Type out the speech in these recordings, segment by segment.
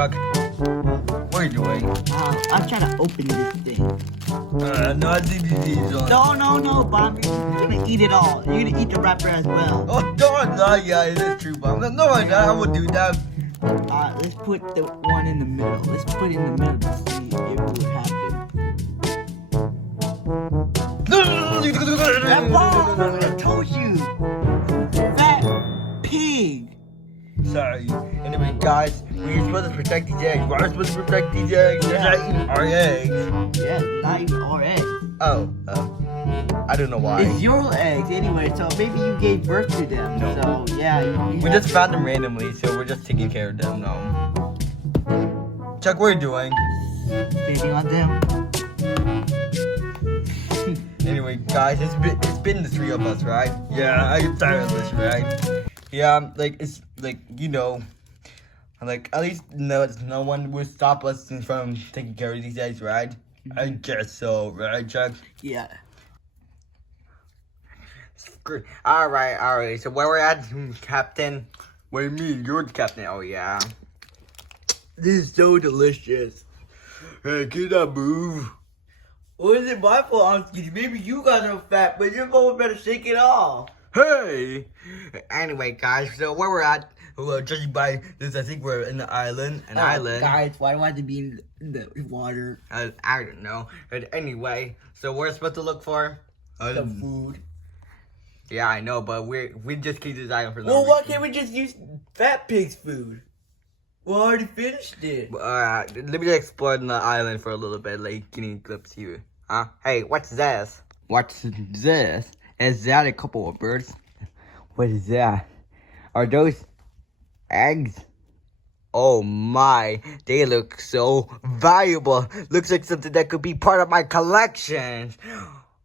Chuck, what are you doing? I'm trying to open this thing. No, I think these on. No, Bobby. You're gonna eat it all. You're gonna eat the wrapper as well. Oh, no, yeah, it is true, Bob. No, I won't do that. Let's put the one in the middle. Let's put it in the middle to see if it would happen. That ball! I told you! Fat pig! Sorry. Anyway, guys, we're supposed to protect these eggs. Why are we supposed to protect these eggs? They're not eating our eggs. Yeah, not even our eggs. Oh, I don't know why. It's your eggs anyway, so maybe you gave birth to them. No. So, yeah. We just found them randomly, so we're just taking care of them. No. Chuck, what are you doing? Feeding on them. Anyway, guys, it's been the three of us, right? Yeah, I'm tired of this, right? Yeah, it's at least no one will stop us from taking care of these eggs, right? I guess so, right, Chuck? Yeah. Alright, so where we're at, Captain? What do you mean? You're the captain. Oh, yeah. This is so delicious. Hey, can that move? Or is it my fault I'm skinny? Maybe you guys are fat, but you're going better shake it off. Hey! Anyway, guys, so where we're at, judging by this, I think we're in the island. Guys, why do I have to be in the water? I don't know. But anyway, so we're supposed to look for Some food. Yeah, I know, but we just keep this island for no Well, why reason. can't we just use Fat Pig's food? We already finished it. Let me just explore the island for a little bit, like getting clips here. Huh? Hey, what's this? What's this? Is that a couple of birds? What is that? Are those eggs? Oh my, they look so valuable. Looks like something that could be part of my collection.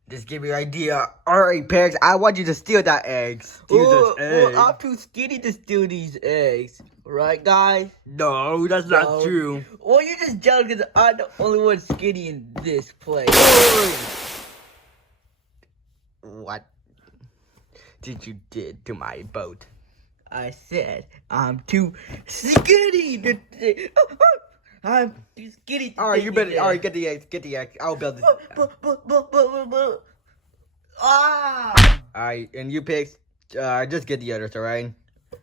Just give me an idea. Alright, pigs, I want you to steal that eggs. Well, I'm too skinny to steal these eggs. Right, guys? No, that's not true. Well, you're just jealous because I'm the only one skinny in this place. What did you did to my boat? I said I'm too skinny to... I'm too skinny to... Alright, you better... Alright, get the eggs. I'll build this. Ah! Alright, and you pigs, just get the others, alright?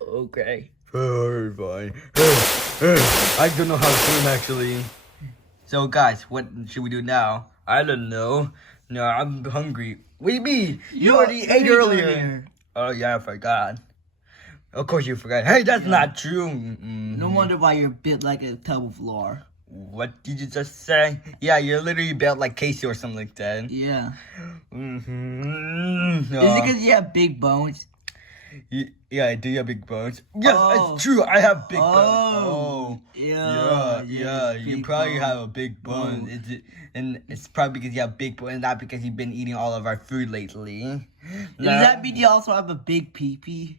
Okay. Very fine. I don't know how to swim, actually. So, guys, what should we do now? I don't know. No, I'm hungry. What do you mean? You already ate earlier. Oh, yeah, I forgot. Of course you forgot. Hey, that's not true. No wonder why you're built like a tub of lard. What did you just say? Yeah, you're literally built like Casey or something like that. Yeah. Mm-hmm. Is it because you have big bones? Yeah, I do have big bones. Yes, it's true. I have big bones. Oh. Yeah. You probably have a big bone. And it's probably because you have big bones, not because you've been eating all of our food lately. Does that mean you also have a big pee-pee?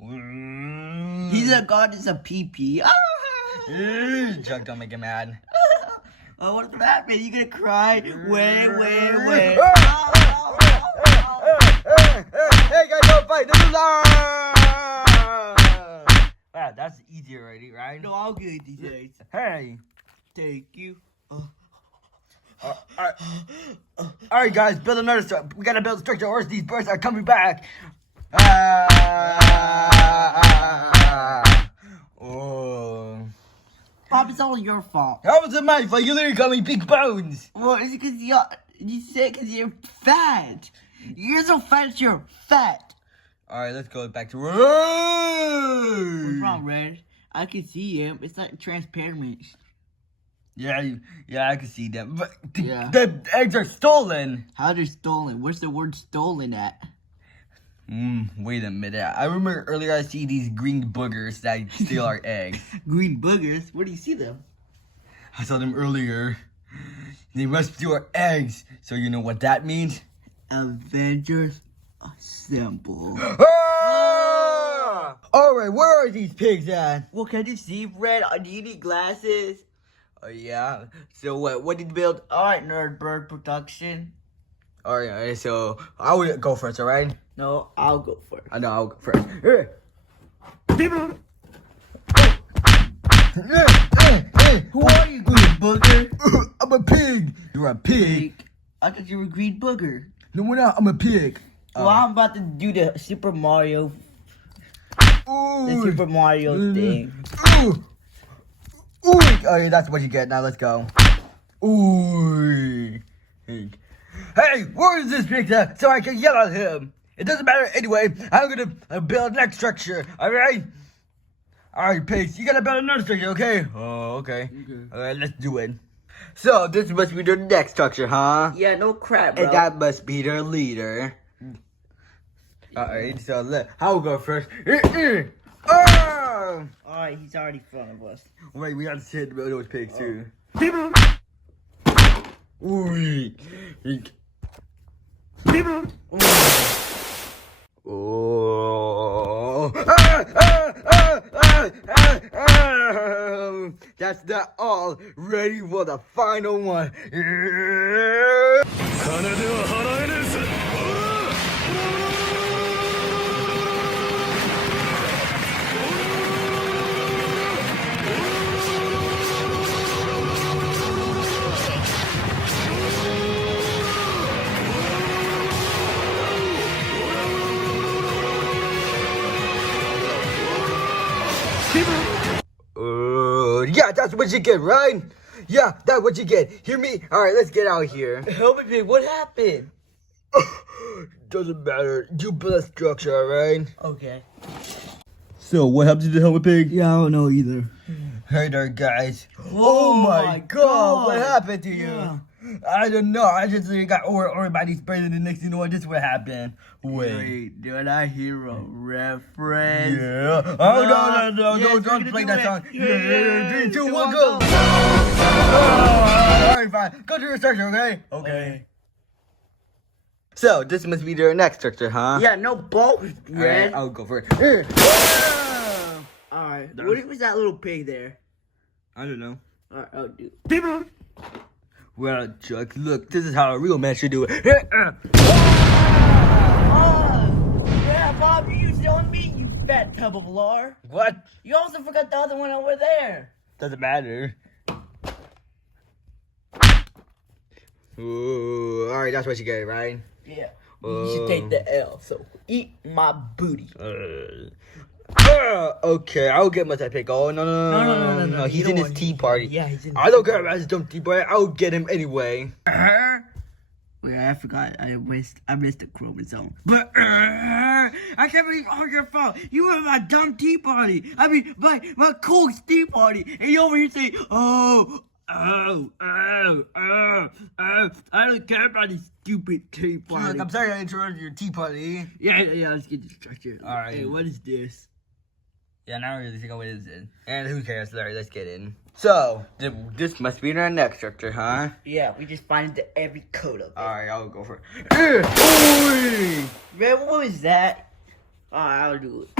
He's a goddess of pee-pee. Chuck, don't make him mad. Oh, what's gonna happen? You gonna cry? Wait. Hey guys, don't fight! This is Wow, that's easy already, right? No, I'll get these eggs. Hey. Thank you. Alright guys, build another structure. We gotta build a structure or else these birds are coming back. Oh. Pop, it's all your fault. How was it my fault? You literally got me big bones. Well, it's because you said because you're fat. You're so fat, you're fat. Alright, let's go back to... What's wrong, Red? I can see him. It's like transparent. Yeah, I can see them. But Yeah. The eggs are stolen. How they're stolen? Where's the word stolen at? Wait a minute. I remember earlier I see these green boogers that steal our eggs. Green boogers? Where do you see them? I saw them earlier. They must steal our eggs. So you know what that means? Avengers Assemble. Ah! Alright, where are these pigs at? Well, can you see, Red? Do you need glasses? Oh, yeah. So what did you build? Alright, Nerd Bird Production. Alright, so I will go first, alright? No, I'll go first. I know, I'll go first. Who are you, green booger? I'm a pig. You're a pig. I thought you were green booger. No, we're not. I'm a pig. Well, I'm about to do the Super Mario Ooh. thing. Ooh. Ooh. Okay, that's what you get. Now let's go. Ooh. Hey, where is this pig at so I can yell at him? It doesn't matter anyway. I'm gonna build next structure. Alright? Alright, pigs, you gotta build another structure, okay? Oh, okay. Alright, let's do it. So, this must be the next structure, huh? Yeah, no crap, bro. And that must be their leader. Alright, so I'll go first. Alright, he's already in front of us. Wait, we gotta sit with those pigs too. Ooh. Oh. That's not all. Ready for the final one. Yeah, that's what you get, right? Yeah, that's what you get. Hear me? Alright, let's get out of here. Help me, what happened? Doesn't matter. You build a structure, alright? Okay. So, what happened to the helmet pig? Yeah, I don't know either. Hey there, guys. Oh my God. What happened to you? Yeah. I don't know. I just got over by these birds, and the next thing you know, this is what happened. Wait. Did I hear a reference? Yeah. Oh, no. Yes, Don't play that song. Yeah. 3, 2, 1, Go. go. Alright, fine. Go to your structure, okay? Okay. So, this must be their next structure, huh? Yeah, no boat, Red. Alright, I'll go for it. Alright, what was that little pig there? I don't know. Alright, I'll do. Well, Chuck, look, this is how a real man should do it. Yeah, Bob, you showing me, you fat tub of lard. What? You also forgot the other one over there. Doesn't matter. Ooh, alright, that's what you get, right? Yeah. You should take the L, so eat my booty. Okay, I'll get my type pick. Oh, no. You He's don't in his want- tea party. Yeah, he's in I don't care about his dumb tea party. I'll get him anyway. Wait, I forgot. I missed a chromosome. But I can't believe on your phone. You were at my dumb tea party. I mean, my cool tea party, and you over here saying, I don't care about this stupid tea party. Look, I'm sorry I interrupted your tea party. Yeah, let's get distracted. All right. Hey, what is this? Yeah, now I really think what is it. And who cares? Larry, let's get in. So, this must be our next structure, huh? Yeah, we just find every code of it. Alright, I'll go for it. Red, what was that? Alright, I'll do it.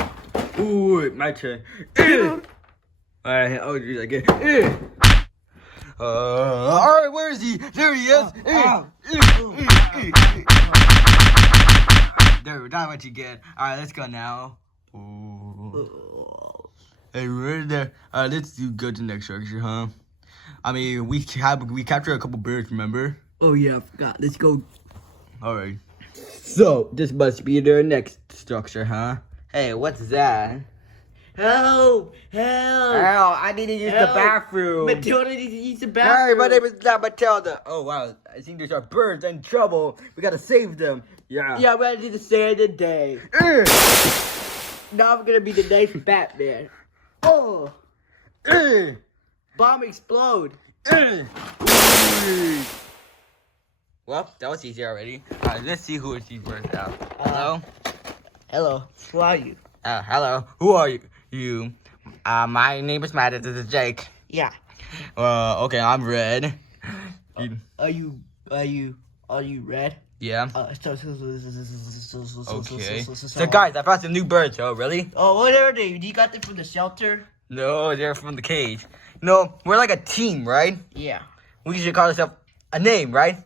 Ooh, my turn. Alright, I'll do that again. Alright, where is he? There he is. There, that's what you get. Alright, let's go now. Ooh. Hey, we're there. Let's go to the next structure, huh? I mean, we captured a couple birds, remember? Oh yeah, I forgot. Let's go. Alright. So, this must be their next structure, huh? Hey, what's that? Help! I need to use the bathroom. Matilda needs to use the Hi, bathroom. my name is not Matilda. Oh, wow. I think there's our birds in trouble. We gotta save them. Yeah. Yeah, I'm ready to save the day. Now I'm gonna be the next Batman. Oh! Bomb explode. Well, that was easy already. Alright, let's see who is these birds now. Hello? Hello. Who are you? Hello. Who are you? My name is Matt. This is Jake. Yeah. Okay, I'm Red. Are you red? Yeah. Okay. Okay. So guys, I found some new birds. Oh, really? Oh, what are they? You got them from the shelter? No, they're from the cage. No, we're like a team, right? Yeah. We should call ourselves a name, right?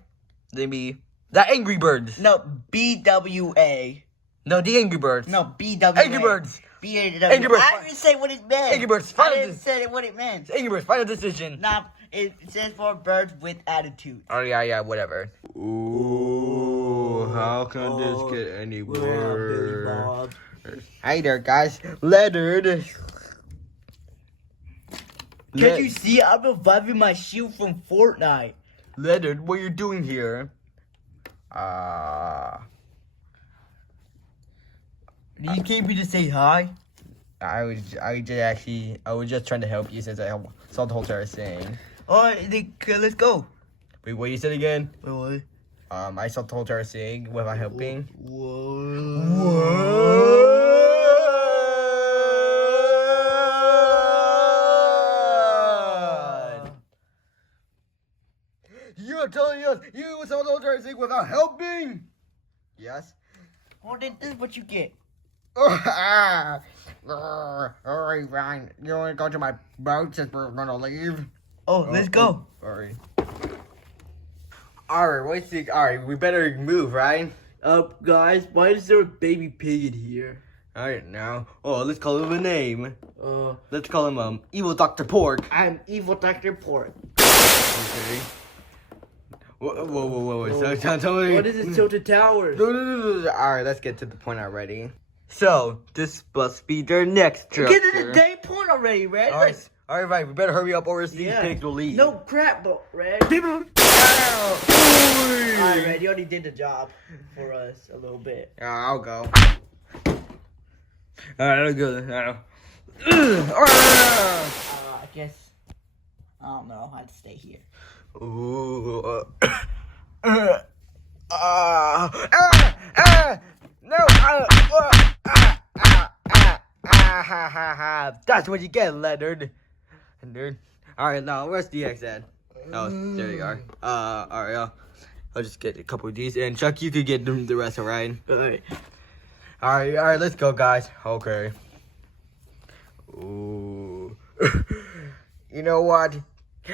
Maybe the Angry Birds. No, BWA. No, the Angry Birds. No, BWA. Angry Birds. Angry Birds, I didn't say what it meant. Angry Birds, I final didn't say what it meant. Angry Birds, final decision. Nah, it stands for birds with attitude. Oh, yeah, whatever. Ooh, how can this get any worse? Hi there, guys. Leonard. Can't you see I'm reviving my shield from Fortnite? Leonard, what are you doing here? You came here to say hi? I was just trying to help you since I saw the whole entire thing. Alright, then let's go. Wait, what you said again? Wait, what? I saw the whole entire thing. Am I helping? You're telling us you saw the whole entire thing without helping? Yes. Well, then this is what you get. Alright, Ryan. You want to go to my boat since we're gonna leave? Oh, let's go. Sorry. Alright, what's the... Alright, we better move, right? Guys, why is there a baby pig in here? I don't know. Oh, let's call him a name. Let's call him, Evil Dr. Pork. I'm Evil Dr. Pork. Okay. Whoa. So, tell me... What is this Tilted Towers? Alright, let's get to the point already. So, this must be their next structure. Get to the day point already, Red. Alright, right. We better hurry up or else these pigs will leave. No crap, but Red. Alright, Alright, Red, you already did the job for us a little bit. Yeah, I'll go. Alright, I'll go. I guess, I don't know, I have to stay here. Ooh. No. That's what you get, Leonard. Nerd. Alright, now where's the X at? Oh, there you are. Alright, I'll just get a couple of these, and Chuck, you could get the rest, alright? Alright, let's go, guys. Okay. Ooh. You know what?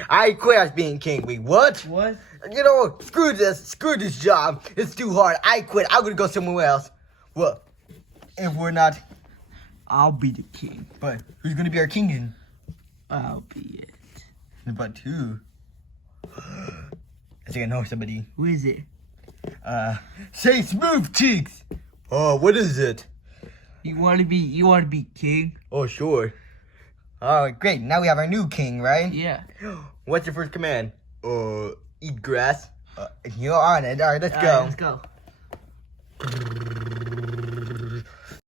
I quit as being king. Wait, what? What? You know, screw this job. It's too hard. I quit. I'm gonna go somewhere else. Well, if we're not, I'll be the king. but who's gonna be our king then? I'll be it. But who? I think I know somebody. Who is it? Say Smooth Cheeks. Oh, what is it? You wanna be king? Oh, sure. Oh, great. Now we have our new king, right? Yeah. What's your first command? Eat grass. You're on it. All right, let's go. Let's go.